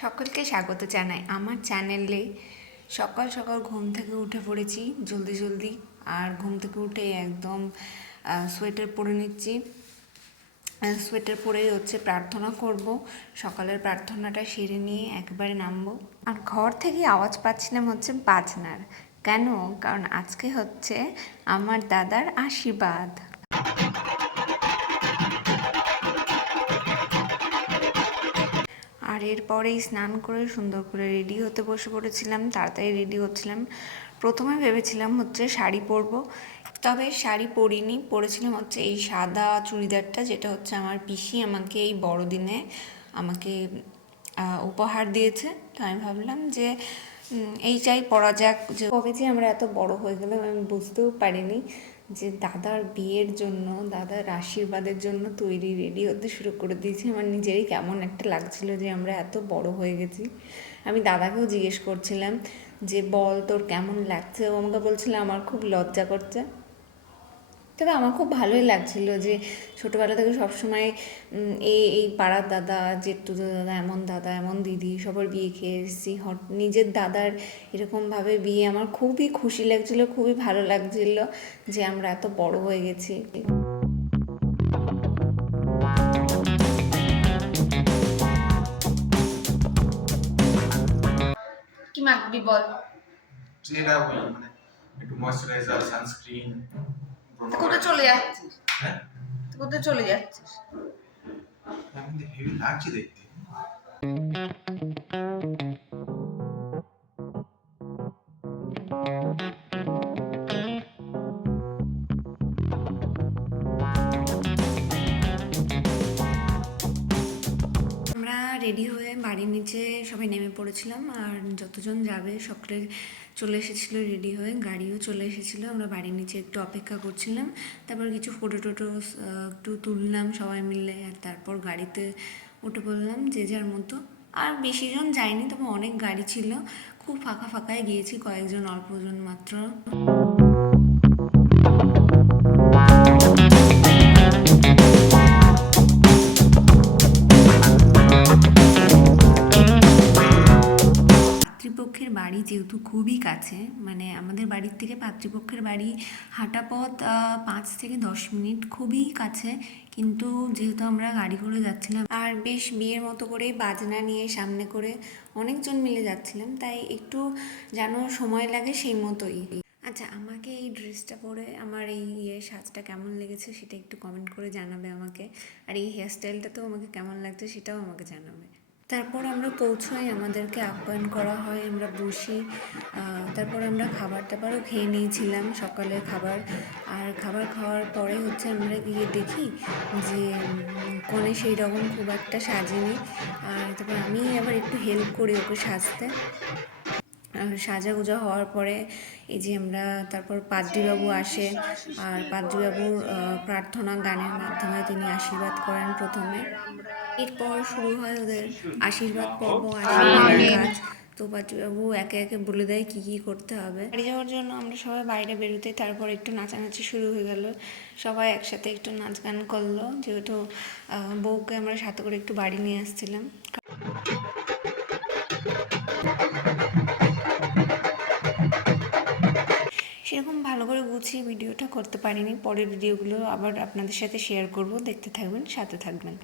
সকলকে স্বাগত জানাই আমার চ্যানেলে। সকাল সকাল ঘুম থেকে উঠে পড়েছি জলদি জলদি, আর ঘুম থেকে উঠে একদম সোয়েটার পরে নিচ্ছি। সোয়েটার পরেই প্রার্থনা করব। সকালের প্রার্থনাটা সেরে নিয়ে একেবারে নামবো। আর ঘর থেকে আওয়াজ পাচ্ছিলাম বাজনার। কেন? কারণ আজকে আমার দাদার আশীর্বাদ। আর এরপরেই স্নান করে সুন্দর করে রেডি হতে বসে পড়েছিলাম, তাড়াতাড়ি রেডি হচ্ছিলাম। প্রথমে ভেবেছিলাম শাড়ি পরবো, তবে শাড়ি পরিনি, পরেছিলাম এই সাদা চুড়িদারটা, যেটা আমার পিসি আমাকে এই বড়দিনে আমাকে উপহার দিয়েছে। তো আমি ভাবলাম যে এইটাই পরা যাক। যে কবে যে আমরা এত বড় হয়ে গেলাম আমি বুঝতেও পারিনি, যে দাদার বিয়ের জন্য, দাদার আশীর্বাদের জন্য রেডি হতে শুরু করে দিয়েছি। আমার নিজেরই কেমন একটা লাগছিল যে আমরা এত বড় হয়ে গেছি। আমি দাদাকেও জিজ্ঞেস করছিলাম যে বল তোর কেমন লাগছে। ও আমাকে বলছিল আমার খুব লজ্জা করছে। তবে আমার খুব ভালোই লাগছিল যে ছোটোবেলা থেকে সবসময় এই পাড়ার দাদা, জেঠু দাদা এমন দিদি সবার বিয়ে খেয়ে এসেছি। নিজের দাদার এরকমভাবে বিয়ে আমার খুবই খুশি লাগছিল, খুবই ভালো লাগছিল যে আমরা এত বড় হয়ে গেছি। কি মাখবি বল? যেটা মানে একটু ময়শ্চারাইজার, সানস্ক্রিন। কোথায় চলে যাচ্ছিস? হ্যাঁ, কোথায় চলে যাচ্ছিস? আমি হেভি লাগছে দেখতে। রেডি হয়ে বাড়ির নিচে সবাই নেমে পড়েছিলাম, আর যতজন যাবে সকলে চলে এসেছিলো রেডি হয়ে, গাড়িও চলে এসেছিলো। আমরা বাড়ির নিচে একটু অপেক্ষা করছিলাম, তারপর কিছু ফটো একটু তুললাম সবাই মিলে, আর তারপর গাড়িতে উঠে পড়লাম যে যার মতো। আর বেশি জন যায়নি, তবে অনেক গাড়ি ছিল, খুব ফাঁকা ফাঁকায় গিয়েছি, কয়েকজন অল্পজন মাত্র। পাত্রীপক্ষের বাড়ি যেহেতু খুবই কাছে, মানে আমাদের বাড়ির থেকে পাত্রীপক্ষের বাড়ি হাঁটা পথ 5 থেকে 10 মিনিট, খুবই কাছে। কিন্তু যেহেতু আমরা গাড়ি করে যাচ্ছিলাম, আর বেশ বিয়ের মতো করে বাজনা নিয়ে সামনে করে অনেকজন মিলে যাচ্ছিলাম, তাই একটু যেন সময় লাগে সেই মতোই। আচ্ছা, আমাকে এই ড্রেসটা পরে আমার এই সাজটা কেমন লেগেছে সেটা একটু কমেন্ট করে জানাবে আমাকে, আর এই হেয়ারস্টাইলটাতেও আমাকে কেমন লাগছে সেটাও আমাকে জানাবে। তারপর আমরা পৌঁছাই, আমাদেরকে আপ্যায়ন করা হয়, আমরা বসি। তারপর আমরা খাবার টাবারও খেয়ে নিয়েছিলাম, সকালের খাবার। আর খাবার খাওয়ার পরে আমরা গিয়ে দেখি যে কনে সেই রকম খুব একটা সাজেনি। আর তারপর আমি আবার একটু হেল্প করি ওকে সাজতে। সাজাগুজা হওয়ার পরে এই যে আমরা তারপর পাদ্রীবাবু আসে, আর পাদ্রীবাবুর প্রার্থনা গানের মাধ্যমে তিনি আশীর্বাদ করেন প্রথমে। এরপর শুরু হয় ওদের আশীর্বাদ পর্ব, আশীর্বাদের কাজ। তো পাদ্রীবাবু একে একে বলে দেয় কি কি করতে হবে। বাড়ি যাওয়ার জন্য আমরা সবাই বাইরে বেরোতে, তারপর একটু নাচানাচি শুরু হয়ে গেল, সবাই একসাথে একটু নাচ গান করলো, যেহেতু বউকে আমরা সাথে করে একটু বাড়ি নিয়ে আসছিলাম। সেরকম ভালো করে গুছিয়ে ভিডিওটা করতে পারিনি, পরের ভিডিওগুলো আবার আপনাদের সাথে শেয়ার করব, দেখতে থাকবেন, সাথে থাকবেন।